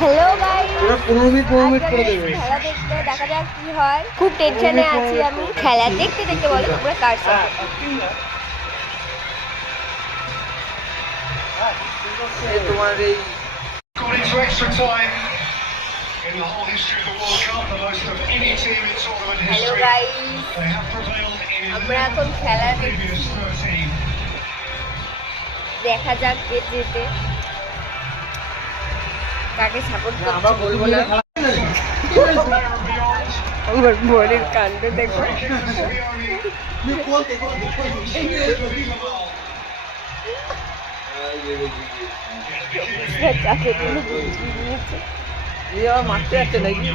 Hello guys, ওরা 15 minute করে দেবে। খেলা দেখতে দেখা যাক কি হয়। খুব টেনশনে আছি আমি। খেলা দেখতে দেখতে বলো তোমরা কার সাপোর্ট? তোমার এই Gone into extra time in the whole history of the World Cup, the most of any team in tournament hello history. Guys, They have prevailed in আমরা এখন খেলা previous 13. দেখা যাক কে জিতে। কাকে সাপোর্ট আমরা করছি বলবো না। আমার বোনের কাণ্ড দেখো। মারতে যাচ্ছে নাকি?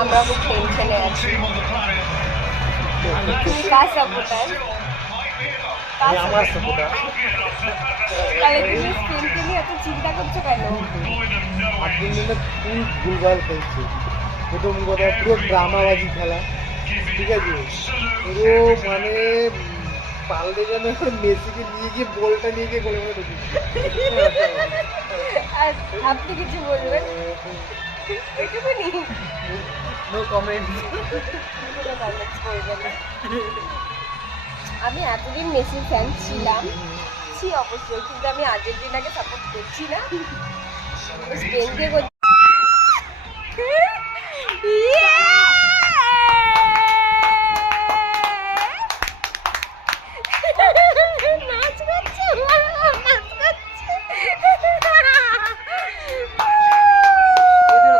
আমরা খুব টেনশনে আছি। Team on the planet. তুমি কার সাপোর্টার? আমার সাপোর্টার। তাহলে তুমি স্পেনকে নিয়ে এত চিন্তা করছো কেন? আর্জেন্টিনা ফুল ভুলভাল খেলছে। প্রথম কথা পুরো ড্রামাবাজি খেলা, ঠিক আছে? পুরো মানে পাল্টে যেন মেসিকে নিয়ে গিয়ে বলটা নিয়ে গিয়ে গোলে মেরে ঢুকিয়েছে। আর আপনি কিছু বলবেন? এইটুকুনি? No comment. কোনো comments করবেন না। আমি এতদিন মেসির ফ্যান ছিলাম অবশ্যই, কিন্তু আমি আর্জেন্টিনাকে সাপোর্ট করছি না, স্পেনকে করছি। নাচ করছে, নাচ করছে।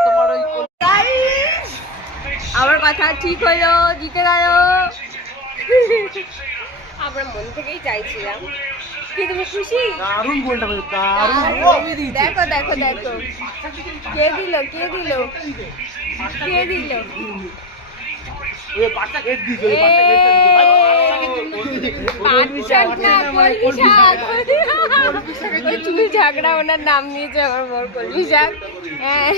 তোমার ওই Guys, আমার কথা ঠিক হলো, জিতে গেল। আমরা মন থেকেই চাইছিলাম। কি তুমি খুশি? দারুণ গোলটা পেয়েছে, দারুণ দেখো দেখো দেখো, কে দিল কে দিল কে দিল? ওই পাঁচটা গেট দিয়েছে, ওই পাঁচটা গেটটা দিয়েছে। ভাই, পাঁচশাক না, কলমি শাক। ওই চুল ঝাগড়া ওনার নাম নিয়েছে আমার বর, কলমি শাক। হ্যাঁ,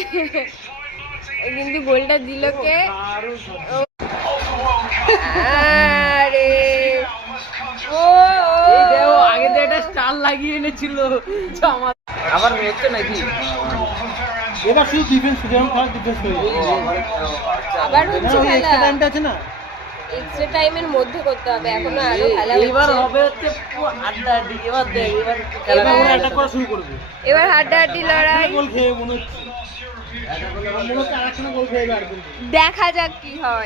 কিন্তু গোলটা দিল কে? দারুণ। আরে ও এই দেখো, আগে দিয়ে একটা স্টার লাগিয়ে এনেছিল জামা। আবার হচ্ছে নাকি? এবার শুধু ডিফেন্স, যেমন খারাপ ডিফেন্স হয়ে আবার হচ্ছে খেলা। এক্সট্রা টাইমটা আছে না, এক্সট্রা টাইমের মধ্যে করতে হবে, এখনো আরো খেলা এবার হচ্ছে। হবে হচ্ছে পুরো আড্ডাআড্ডি। এবার দেখ, এবার খেলাটা মনে হয় অ্যাটাক করা শুরু করবে। এবার হাড্ডাহাড্ডি লড়াই, গোল খেয়ে মনে হচ্ছে, মনে হচ্ছে আরেকখানা গোল খেয়ে যাবে আর্জেন্টিনা। দেখা যাক কি হয়।